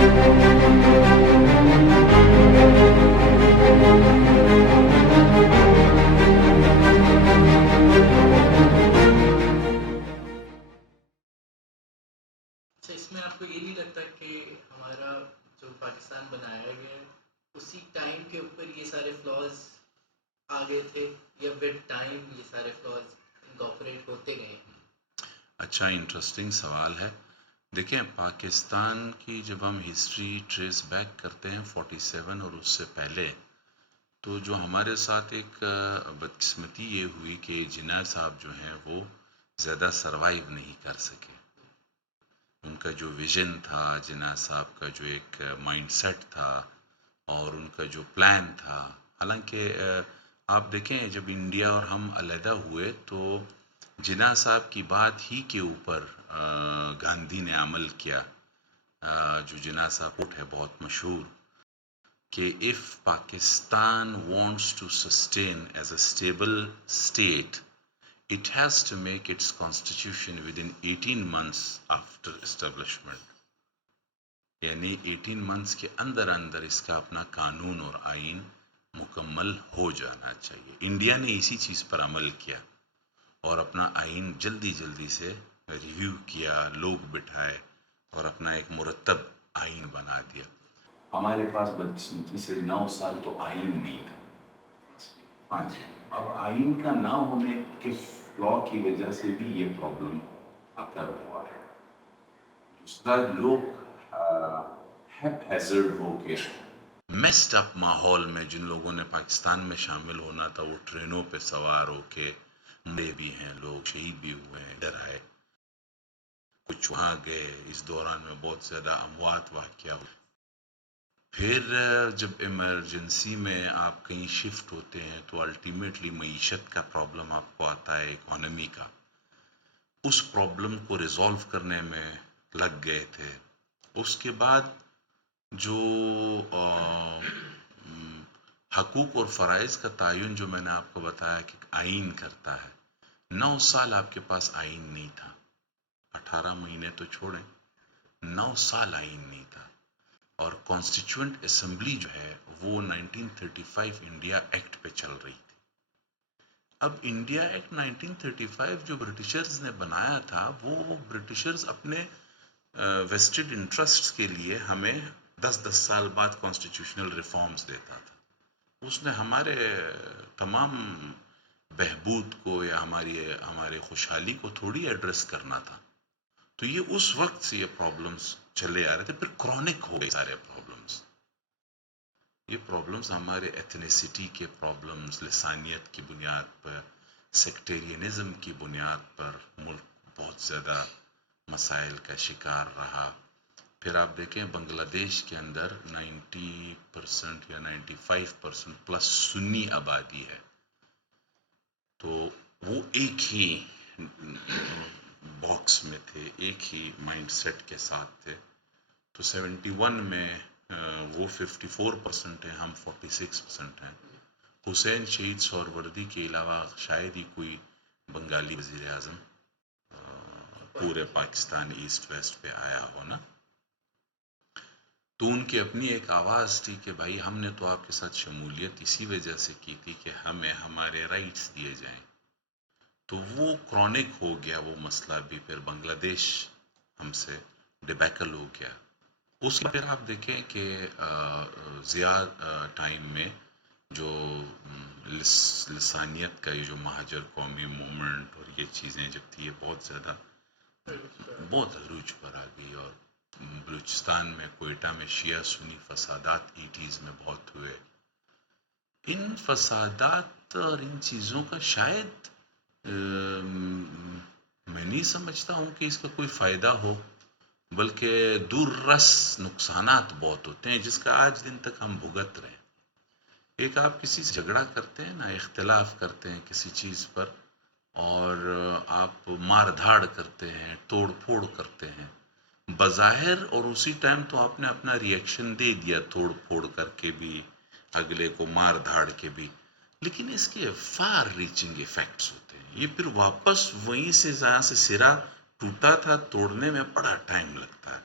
اچھا، اس میں آپ کو یہ نہیں لگتا کہ ہمارا جو پاکستان بنایا گیا ہے اسی ٹائم کے اوپر یہ سارے فلاز آ گئے تھے، یا ود ٹائم یہ سارے فلاز انکارپوریٹ ہوتے گئے ہیں؟ اچھا انٹرسٹنگ سوال ہے. دیکھیں پاکستان کی جب ہم ہسٹری ٹریس بیک کرتے ہیں 47 اور اس سے پہلے، تو جو ہمارے ساتھ ایک بدقسمتی یہ ہوئی کہ جناح صاحب جو ہیں وہ زیادہ سروائیو نہیں کر سکے. ان کا جو ویژن تھا، جناح صاحب کا جو ایک مائنڈ سیٹ تھا اور ان کا جو پلان تھا، حالانکہ آپ دیکھیں جب انڈیا اور ہم علیحدہ ہوئے تو جناح صاحب کی بات ہی کے اوپر گاندھی نے عمل کیا. جو جناح صاحب کوٹ ہے بہت مشہور کہ if Pakistan wants to sustain as a stable state, it has to make its constitution within 18 months after establishment. یعنی 18 months کے اندر اندر اس کا اپنا قانون اور آئین مکمل ہو جانا چاہیے. انڈیا نے اسی چیز پر عمل کیا اور اپنا آئین جلدی جلدی سے ریویو کیا، لوگ بٹھائے اور اپنا ایک مرتب آئین بنا دیا. ہمارے پاس بدقسمتی سے 9 سال تو آئین نہیں تھا. ہاں جی، اب آئین کا نہ ہونے کے فلا کی وجہ سے بھی یہ پرابلم آتا ہوا ہے. دوسرا لوگ ہیزرڈ ہو کے میسڈ اپ ماحول میں، جن لوگوں نے پاکستان میں شامل ہونا تھا وہ ٹرینوں پہ سوار ہو کے مرے بھی ہیں، لوگ شہید بھی ہوئے ہیں، ادھر آئے، کچھ وہاں گئے. اس دوران میں بہت زیادہ اموات واقعہ ہوئے. پھر جب ایمرجنسی میں آپ کہیں شفٹ ہوتے ہیں تو الٹیمیٹلی معیشت کا پرابلم آپ کو آتا ہے، اکانومی کا. اس پرابلم کو ریزالو کرنے میں لگ گئے تھے. اس کے بعد جو حقوق اور فرائض کا تعین جو میں نے آپ کو بتایا کہ آئین کرتا ہے، 9 سال آپ کے پاس آئین نہیں تھا. 18 مہینے تو چھوڑیں، 9 سال آئین نہیں تھا. اور کانسٹیچوئنٹ اسمبلی جو ہے وہ 1935 انڈیا ایکٹ پہ چل رہی تھی. اب انڈیا ایکٹ 1935 جو برٹشرز نے بنایا تھا، وہ برٹشرز اپنے ویسٹڈ انٹرسٹس کے لیے ہمیں 10 سال بعد کانسٹیٹیوشنل ریفارمز دیتا تھا. اس نے ہمارے تمام بہبود کو یا ہمارے خوشحالی کو تھوڑی ایڈریس کرنا تھا. تو یہ اس وقت سے یہ پرابلمز چلے آ رہے تھے. پھر کرونک ہو گئے سارے پرابلمز. یہ پرابلمز ہمارے ایتھنیسٹی کے پرابلمز، لسانیت کی بنیاد پر، سیکٹیرینزم کی بنیاد پر ملک بہت زیادہ مسائل کا شکار رہا. پھر آپ دیکھیں بنگلہ دیش کے اندر 90% یا 95% پلس سنی آبادی ہے. تو وہ ایک ہی باکس میں تھے، ایک ہی مائنڈ سیٹ کے ساتھ تھے. تو 71 میں وہ 54% ہیں، ہم 46% ہیں. حسین شہید سہروردی کے علاوہ شاید ہی کوئی بنگالی وزیر اعظم پورے پاکستان ایسٹ ویسٹ پہ آیا ہو نا. تو ان کی اپنی ایک آواز تھی کہ بھائی ہم نے تو آپ کے ساتھ شمولیت اسی وجہ سے کی تھی کہ ہمیں ہمارے رائٹس دیے جائیں. تو وہ کرونک ہو گیا وہ مسئلہ بھی. پھر بنگلہ دیش ہم سے ڈیبیکل ہو گیا. اس کے پھر آپ دیکھیں کہ زیاد ٹائم میں جو لسانیت کا یہ جو مہاجر قومی مومنٹ اور یہ چیزیں جب تھی، یہ بہت زیادہ بہت عروج پر آ گئی. اور بلوچستان میں کوئٹہ میں شیعہ سنی فسادات 80s میں بہت ہوئے. ان فسادات اور ان چیزوں کا شاید میں نہیں سمجھتا ہوں کہ اس کا کوئی فائدہ ہو، بلکہ دور رس نقصانات بہت ہوتے ہیں جس کا آج دن تک ہم بھگت رہے ہیں. ایک آپ کسی سے جھگڑا کرتے ہیں نا، اختلاف کرتے ہیں کسی چیز پر، اور آپ مار دھاڑ کرتے ہیں، توڑ پھوڑ کرتے ہیں بظاہر، اور اسی ٹائم تو آپ نے اپنا ری ایکشن دے دیا توڑ پھوڑ کر کے بھی، اگلے کو مار دھاڑ کے بھی، لیکن اس کے فار ریچنگ ایفیکٹس ہوتے ہیں. یہ پھر واپس وہیں سے جہاں سے سرا ٹوٹا تھا توڑنے میں بڑا ٹائم لگتا ہے.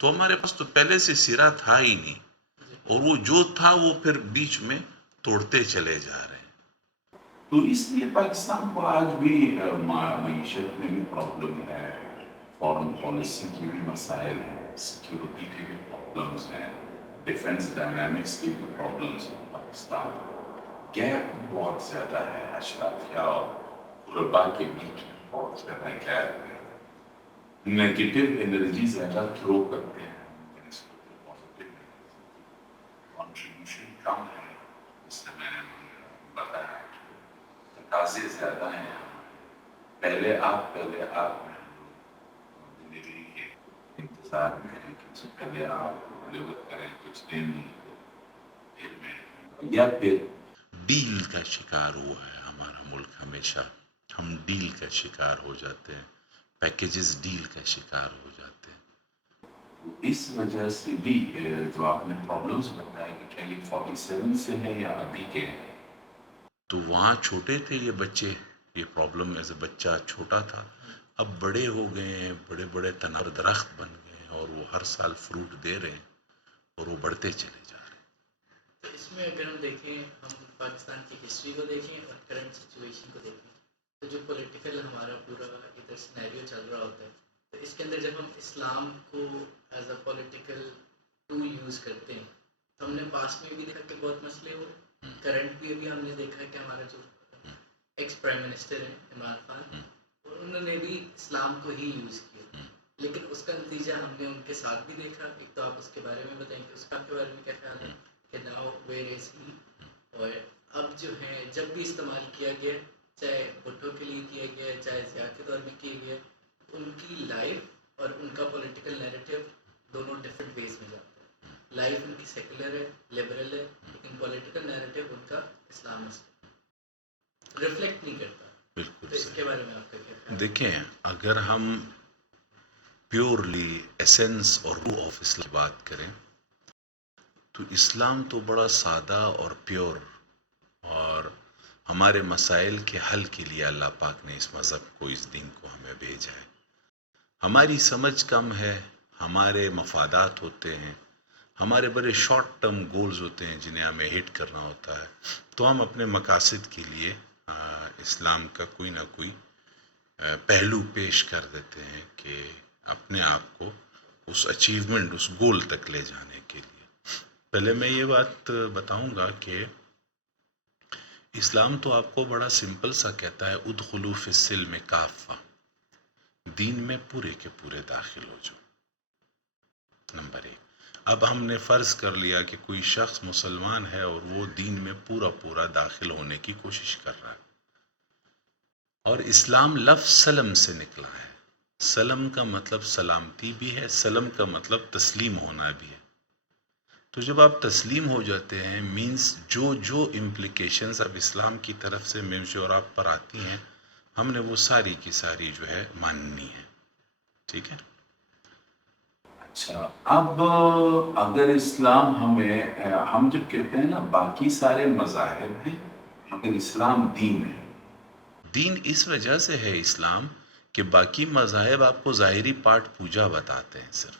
تو ہمارے پاس تو پہلے سے سرا تھا ہی نہیں، اور وہ جو تھا وہ پھر بیچ میں توڑتے چلے جا رہے ہیں. تو اس لیے پاکستان کو آج بھی معیشت میں بھی پرابلم ہے، فارن پالیسی کی بھی مسائل ہیں، سیکیورٹی کے بھی پرابلمس ہیں، ڈیفینس ڈائنامکس کی بھی پرابلمس ہیں. پاکستان گیپ بہت زیادہ ہے، اشرافیہ اور غربا کے بیچ میں بہت زیادہ گیپ ہے. نیگیٹو انرجی زیادہ تھرو کرتے ہیں، پازیٹیو کنٹریبیوشن کم ہے. اس سے میں نے بتایا تقاضے زیادہ ہیں. پہلے آپ زندگی کے انتظار میں ہیں کہ سب پہلے آپ ڈلیور کریں کچھ دن پھر میں یا پھر ڈیل کا شکار ہوا ہے ہمارا ملک ہمیشہ. ہم ڈیل کا شکار ہو جاتے ہیں، پیکیجز ڈیل کا شکار ہو جاتے ہیں. اس وجہ سے بھی جو آپ نے پرابلمس بتائے کہ کیا یہ 47 سے ہے یا ابھی کے ہیں؟ تو وہاں چھوٹے تھے یہ بچے، یہ پرابلم ایز اے بچہ چھوٹا تھا. اب بڑے ہو گئے ہیں، بڑے بڑے تنار درخت بن گئے ہیں، اور وہ ہر سال فروٹ دے رہے ہیں، اور وہ بڑھتے چلے جا رہے ہیں. تو اس میں اگر ہم دیکھیں، ہم پاکستان کی ہسٹری کو دیکھیں اور کرنٹ سچویشن کو دیکھیں، تو جو پولیٹیکل ہمارا پورا ادھر سینیریو چل رہا ہوتا ہے، تو اس کے اندر جب ہم اسلام کو as a political tool use کرتے ہیں، تو ہم نے پاسٹ میں بھی دیکھا کہ بہت مسئلے ہوئے. کرنٹ بھی ابھی ہم نے دیکھا کہ ہمارا جو ایکس پرائم منسٹر ہیں عمران خان، انہوں نے بھی اسلام کو ہی یوز کیا، لیکن اس کا نتیجہ ہم نے ان کے ساتھ بھی دیکھا. ایک تو آپ اس کے بارے میں بتائیں کہ اس کا آپ کے بارے میں کیا خیال ہے کہ ناؤ ویئر از ہی، اور اب جو ہے جب بھی استعمال کیا گیا، چاہے بھٹو کے لیے کیا گیا چاہے ضیاء کے دور میں کیا گیا، ان کی لائف اور ان کا پولیٹیکل نیریٹو دونوں ڈفرینٹ ویز میں جاتا ہے. لائف ان کی سیکولر ہے، لبرل ہے، لیکن پولیٹیکل نیریٹو ان کا اسلامسٹ ریفلیکٹ نہیں کرتا. بالکل تو اس کے صحیح. بارے میں آپ کا کیا خیال ہے؟ دیکھیں، اگر ہم پیورلی ایسنس اور روح آف اسلام کی بات کریں تو اسلام تو بڑا سادہ اور پیور، اور ہمارے مسائل کے حل کے لیے اللہ پاک نے اس مذہب کو، اس دین کو ہمیں بھیجا ہے. ہماری سمجھ کم ہے، ہمارے مفادات ہوتے ہیں، ہمارے بڑے شارٹ ٹرم گولز ہوتے ہیں جنہیں ہمیں ہٹ کرنا ہوتا ہے، تو ہم اپنے مقاصد کے لیے اسلام کا کوئی نہ کوئی پہلو پیش کر دیتے ہیں کہ اپنے آپ کو اس اچیومنٹ، اس گول تک لے جانے کے لیے. پہلے میں یہ بات بتاؤں گا کہ اسلام تو آپ کو بڑا سمپل سا کہتا ہے ادخلوا فی السلم کافہ، دین میں پورے کے پورے داخل ہو جاؤ. نمبر ایک. اب ہم نے فرض کر لیا کہ کوئی شخص مسلمان ہے اور وہ دین میں پورا داخل ہونے کی کوشش کر رہا ہے، اور اسلام لفظ سلم سے نکلا ہے. سلم کا مطلب سلامتی بھی ہے، سلم کا مطلب تسلیم ہونا بھی ہے. تو جب آپ تسلیم ہو جاتے ہیں، مینس جو امپلیکیشنز اب اسلام کی طرف سے مجھے اور آپ پر آتی ہیں، ہم نے وہ ساری کی ساری جو ہے ماننی ہے. ٹھیک ہے. اچھا، اب اگر اسلام ہم جب کہتے ہیں نا باقی سارے مذاہب ہیں مگر اسلام دین ہے. دین اس وجہ سے ہے اسلام کہ باقی مذاہب آپ کو ظاہری پارٹ پوجا بتاتے ہیں صرف.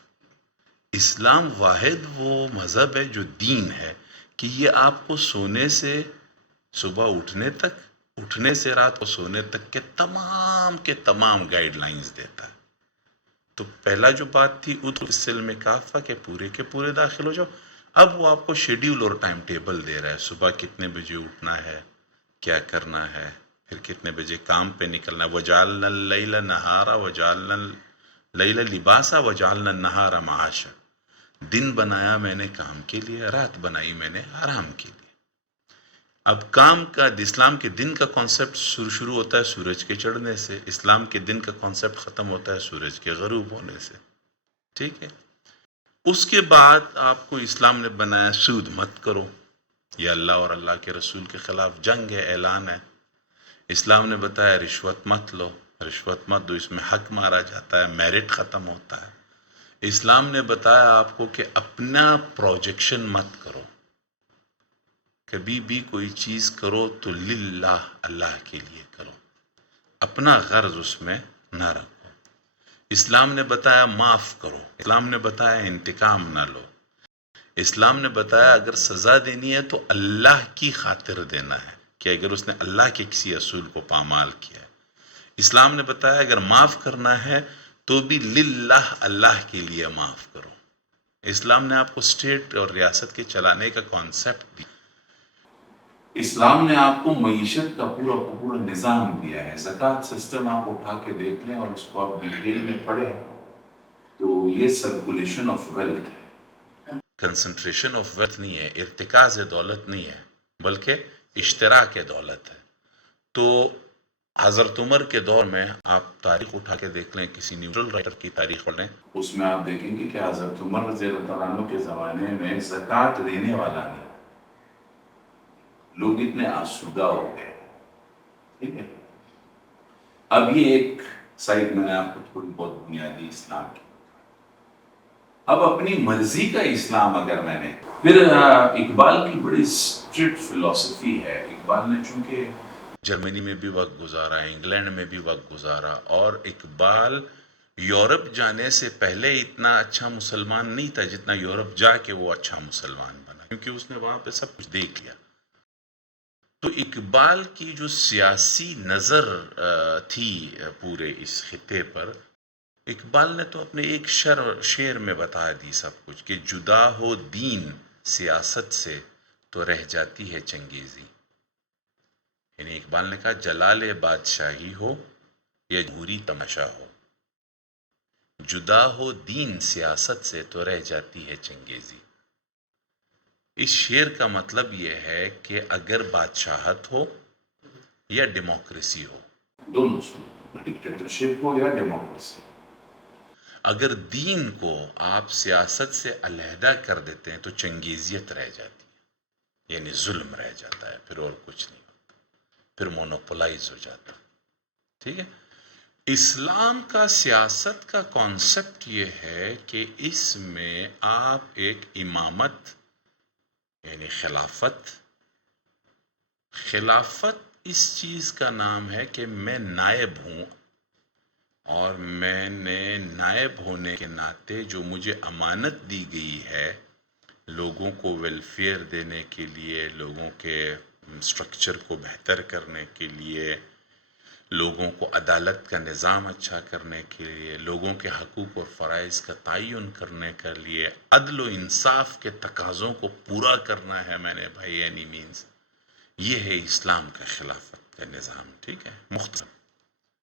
اسلام واحد وہ مذہب ہے جو دین ہے کہ یہ آپ کو سونے سے صبح اٹھنے سے رات کو سونے تک کے تمام گائیڈ لائنز دیتا ہے. تو پہلا جو بات تھی ادخلوا فی السلم کافہ کہ پورے کے پورے داخل ہو جاؤ، اب وہ آپ کو شیڈیول اور ٹائم ٹیبل دے رہا ہے. صبح کتنے بجے اٹھنا ہے، کیا کرنا ہے، پھر کتنے بجے کام پہ نکلنا ہے. وجعلنا اللیل نہارا وجعلنا اللیل لباسا وجعلنا النہار معاشا. دن بنایا میں نے کام کے لیے، رات بنائی میں نے آرام کے لیے. اب کام کا، اسلام کے دن کا کانسیپٹ شروع ہوتا ہے سورج کے چڑھنے سے، اسلام کے دن کا کانسیپٹ ختم ہوتا ہے سورج کے غروب ہونے سے. ٹھیک ہے. اس کے بعد آپ کو اسلام نے بنایا سود مت کرو، یہ اللہ اور اللہ کے رسول کے خلاف جنگ ہے، اعلان ہے. اسلام نے بتایا رشوت مت لو، رشوت مت دو، اس میں حق مارا جاتا ہے، میرٹ ختم ہوتا ہے. اسلام نے بتایا آپ کو کہ اپنا پروجیکشن مت کرو، کبھی بھی کوئی چیز کرو تو للہ، اللہ کے لیے کرو، اپنا غرض اس میں نہ رکھو. اسلام نے بتایا معاف کرو، اسلام نے بتایا انتقام نہ لو، اسلام نے بتایا اگر سزا دینی ہے تو اللہ کی خاطر دینا ہے، کہ اگر اس نے اللہ کے کسی اصول کو پامال کیا ہے۔ اسلام نے بتایا اگر معاف کرنا ہے تو بھی للہ، اللہ کے لیے معاف کرو۔ اسلام نے آپ کو اسٹیٹ اور ریاست کے چلانے کا کانسیپٹ دی۔ اسلام نے آپ کو معیشت کا پورا نظام دیا ہے۔ زکوٰۃ سسٹم آپ اٹھا کے دیکھ لیں اور اس کو آپ ڈیٹیل میں پڑھیں تو یہ سرکولیشن آف ویلتھ ہے۔ کنسنٹریشن آف ویلتھ نہیں ہے، ارتکاز دولت نہیں ہے، بلکہ اشتراک دولت ہے۔ تو حضرت عمر کے دور میں آپ تاریخ اٹھا کے دیکھ لیں، کسی نیوٹرل رائٹر کی تاریخ پڑھ لیں، اس میں آپ دیکھیں گے کہ حضرت عمر رضی اللہ تعالیٰ عنہ کے زمانے میں زکوٰۃ دینے والا نہیں، لوگ اتنے آسودہ ہو گئے۔ ٹھیک ہے، اب یہ ایک سائڈ میں نے آپ کو تھوڑی بہت بنیادی اسلام کی، اب اپنی مرضی کا اسلام اگر میں نے پھر اقبال کی بڑی اسٹرکٹ فلسفی ہے۔ اقبال نے چونکہ جرمنی میں بھی وقت گزارا، انگلینڈ میں بھی وقت گزارا، اور اقبال یورپ جانے سے پہلے اتنا اچھا مسلمان نہیں تھا جتنا یورپ جا کے وہ اچھا مسلمان بنا، کیونکہ اس نے وہاں پہ سب کچھ دیکھ لیا۔ تو اقبال کی جو سیاسی نظر تھی پورے اس خطے پر، اقبال نے تو اپنے ایک شعر میں بتا دی سب کچھ، کہ جدا ہو دین سیاست سے تو رہ جاتی ہے چنگیزی۔ یعنی اقبال نے کہا جلال بادشاہی ہو یا جمہوری تماشا ہو، جدا ہو دین سیاست سے تو رہ جاتی ہے چنگیزی۔ اس شعر کا مطلب یہ ہے کہ اگر بادشاہت ہو یا ڈیموکریسی ہو، دونوں ڈکٹیٹرشپ ہو یا ڈیموکریسی، اگر دین کو آپ سیاست سے علیحدہ کر دیتے ہیں تو چنگیزیت رہ جاتی ہے، یعنی ظلم رہ جاتا ہے، پھر اور کچھ نہیں ہوتا، پھر مونوپولائز ہو جاتا۔ ٹھیک ہے، اسلام کا سیاست کا کانسیپٹ یہ ہے کہ اس میں آپ ایک امامت یعنی خلافت اس چیز کا نام ہے کہ میں نائب ہوں، اور میں نے نائب ہونے کے ناطے جو مجھے امانت دی گئی ہے لوگوں کو ویلفیئر دینے کے لیے، لوگوں کے سٹرکچر کو بہتر کرنے کے لیے، لوگوں کو عدالت کا نظام اچھا کرنے کے لیے، لوگوں کے حقوق اور فرائض کا تعین کرنے کے لیے، عدل و انصاف کے تقاضوں کو پورا کرنا ہے میں نے بھائی، اینی مینز یہ ہے اسلام کا خلافت کا نظام۔ ٹھیک ہے، مختصر